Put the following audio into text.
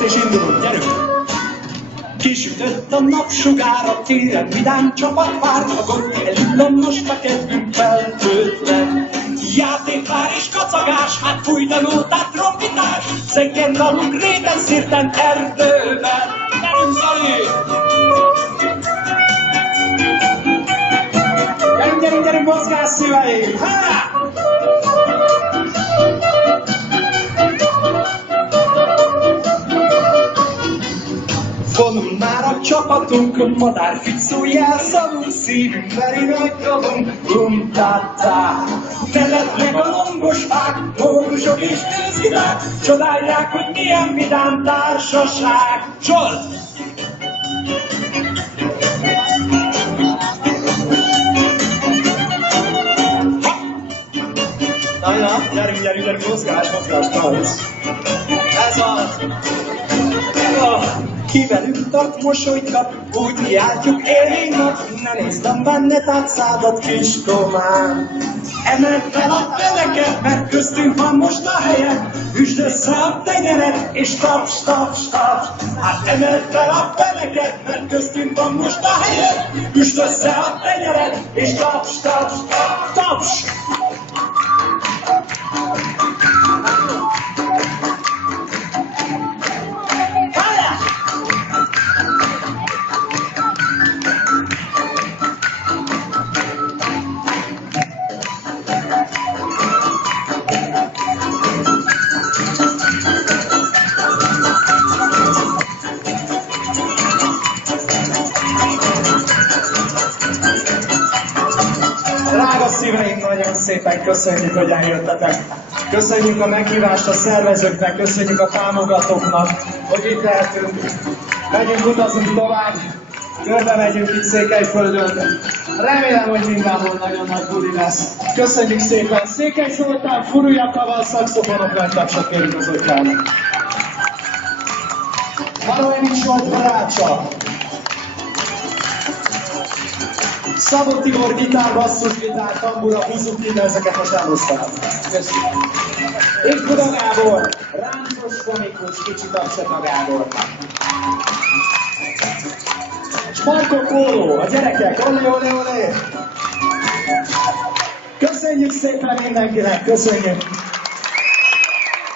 csapat és indulunk, gyerünk! Kisütött a napsugár a téren, vidám csapat vár magunk, egy villamosba kedvünk feltöltve. Játék vár és kacagás, hát fújtanótát, trombitás, zengen dalunk réten, szirten, erdőben. Gyerünk, Zoli! Gyerünk, gyerünk, gyerünk, mozgás szíveim! Há! Vonul már a csapatunk, madárficó jelszavunk, szívünk veri nagy dalunk, ta-ta. Teletnek a lombos fák, módusok és tűzgitár, csodálják, hogy milyen vidám társaság. Zsolt! Na, gyerünk, gyerünk, gyerünk, mozgás, tánc. Ez az! Ki velünk tart, mosolyt kap, úgy kiáltjuk élén nap, ne nézd a benne tátszádat, kis komám. Emeld fel a feneket, mert köztünk van most a helyen, üsd össze a tenyered, és taps, taps, taps. Hát emeld fel a feneket, mert köztünk van most a helyen, üsd össze a tenyered, és taps, taps, taps, taps. Drága szíveim, nagyon szépen köszönjük, hogy eljöttetek. Köszönjük a meghívást a szervezőknek, köszönjük a támogatóknak, hogy itt lehetünk. Megyünk, utazunk tovább, körbe megyünk itt Székelyföldön. Remélem, hogy mindenhol nagyon nagy buli lesz. Köszönjük szépen! Székely Zoltán, Furujakaval, szaxofonokkal tapsot az ötjának. Marolyai Zsolt barátsa. Szabó Tibor gitár, basszusgitár, tambura, húzzuk ki, de ezeket most elhoztál. Köszönjük. És Buda Gábor, ráncos komikus, kicsi tapsot a Gábornak. És Marco Polo, a gyerekek, olé, olé, olé! Köszönjük szépen mindenkinek, köszönjük!